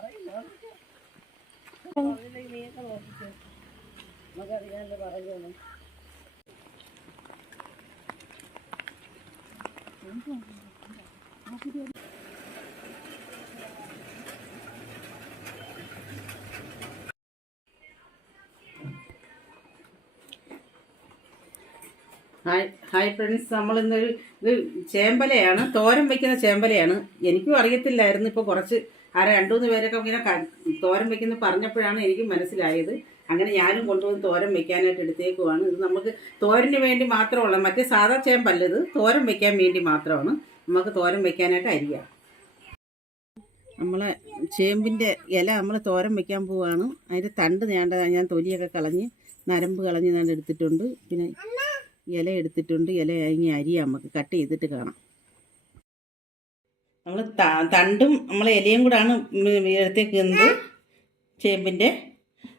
Hi friends, നമ്മളിന്നൊരു ഇത് ചേമ്പലയാണ്, തോരൻ വയ്ക്കുന്ന ചേമ്പലയാണ്. എനിക്കും അറിയത്തില്ലായിരുന്നു. ഇപ്പോൾ കുറച്ച് 2-3 പേരൊക്കെ ഇങ്ങനെ തോരൻ വയ്ക്കുന്ന പറഞ്ഞപ്പോഴാണ് എനിക്ക് മനസ്സിലായത്. അങ്ങനെ ഞാനും കൊണ്ടുവന്ന് തോരൻ വയ്ക്കാനായിട്ട് എടുത്തേക്കുവാണ്. ഇത് നമുക്ക് തോരന് വേണ്ടി മാത്രമുള്ള, മറ്റേ സാധാ ചേമ്പല്ല, ഇത് തോരൻ വയ്ക്കാൻ വേണ്ടി മാത്രമാണ്. നമുക്ക് തോരൻ വയ്ക്കാനായിട്ട് അരിയാം. നമ്മളെ ചേമ്പിൻ്റെ ഇല നമ്മൾ തോരൻ വയ്ക്കാൻ പോവുകയാണ്. അതിൻ്റെ തണ്ട് ഞാൻ തൊലിയൊക്കെ കളഞ്ഞ് നരമ്പ് കളഞ്ഞ് ഞാൻ എടുത്തിട്ടുണ്ട്. പിന്നെ ഇല എടുത്തിട്ടുണ്ട്. ഇല ഇനി അരിയാം, നമുക്ക് കട്ട് ചെയ്തിട്ട് കാണാം. നമ്മൾ തണ്ടും നമ്മൾ ഇലയും കൂടാണ് എടുത്തേക്കുന്നത് ചേമ്പിൻ്റെ.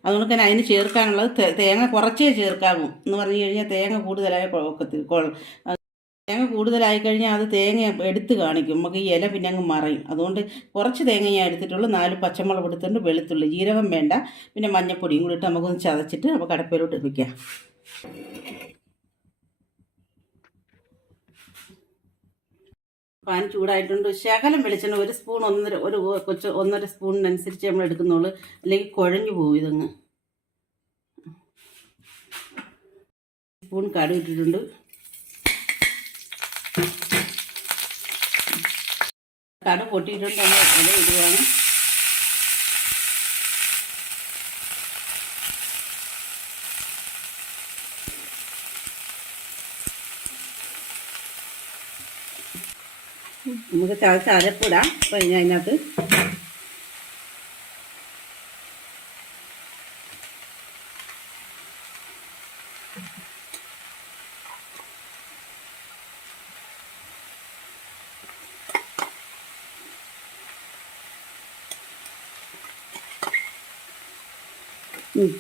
അതുകൊണ്ട് തന്നെ അതിന് ചേർക്കാനുള്ളത് തേങ്ങ കുറച്ചേ ചേർക്കാവൂ. എന്ന് പറഞ്ഞു കഴിഞ്ഞാൽ തേങ്ങ കൂടുതലായി കഴിഞ്ഞാൽ അത് തേങ്ങ എടുത്ത് കാണിക്കും, നമുക്ക് ഈ ഇല പിന്നെ അങ്ങ് മറയും. അതുകൊണ്ട് കുറച്ച് തേങ്ങ ഞാൻ എടുത്തിട്ടുള്ളൂ. 4 പച്ചമുളക് എടുത്തിട്ടുണ്ട്, വെളുത്തുള്ളി, ജീരകം വേണ്ട, പിന്നെ മഞ്ഞൾപ്പൊടിയും കൂടി ഇട്ട് നമുക്കൊന്ന് ചതച്ചിട്ട് നമുക്ക് കടപ്പയിലോട്ട് വയ്ക്കാം. പാൻ ചൂടായിട്ടുണ്ട്. ശകലം വെളിച്ചെണ്ണ, 1 സ്പൂൺ, 1.5 സ്പൂണിനനുസരിച്ച് നമ്മൾ എടുക്കുന്നുള്ളൂ, അല്ലെങ്കിൽ കുഴഞ്ഞു പോകും ഇതങ്ങ്. സ്പൂൺ കടുക് ഇട്ടിട്ടുണ്ട്. കടുക് പൊട്ടിയിട്ടുണ്ട്. നമ്മൾ ഇല ഇടുകയാണ്. നമുക്ക് ചതച്ച് അരപ്പിടാം. അപ്പം ഞാൻ അതിനകത്ത്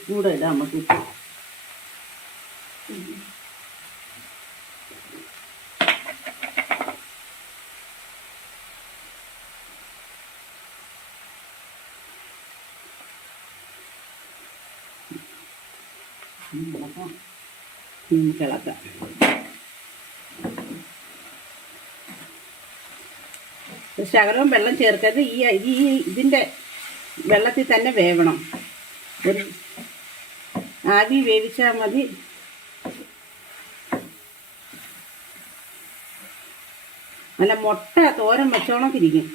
കൂടെ ഇടാം. നമുക്ക് ഇളക്കാം. ശകലവും വെള്ളം ചേർക്കരുത്. ഇതിൻ്റെ വെള്ളത്തിൽ തന്നെ വേവണം. ഒരു ആവി വേവിച്ചാൽ മതി. നല്ല മുട്ട തോരൻ വെച്ചോണക്കിരിക്കും.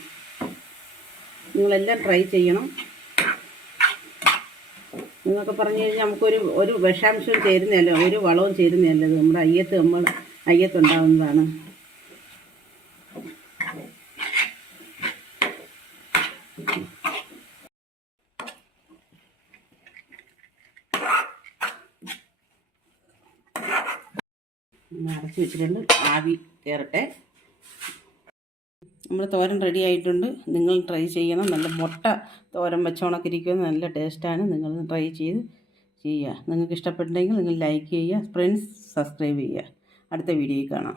നിങ്ങളെല്ലാം ട്രൈ ചെയ്യണം. എന്നൊക്കെ പറഞ്ഞു കഴിഞ്ഞാൽ നമുക്കൊരു വിഷാംശവും ചേരുന്നതല്ല, ഒരു വളവും ചേരുന്നതല്ല. ഇത് നമ്മുടെ അയ്യത്തുണ്ടാവുന്നതാണ്. അടച്ചു വെച്ചിട്ടുണ്ട്, ആവി കയറട്ടെ. നമ്മൾ തോരൻ റെഡി ആയിട്ടുണ്ട്. നിങ്ങൾ ട്രൈ ചെയ്യണം. നല്ല മുട്ട തോരൻ വെച്ചോണൊക്കെ ഇരിക്കുന്നത് നല്ല ടേസ്റ്റാണ്. നിങ്ങൾ ട്രൈ ചെയ്യുക. നിങ്ങൾക്ക് ഇഷ്ടപ്പെട്ടെങ്കിൽ നിങ്ങൾ ലൈക്ക് ചെയ്യുക, ഫ്രണ്ട്സ് സബ്സ്ക്രൈബ് ചെയ്യുക. അടുത്ത വീഡിയോയിൽ കാണാം.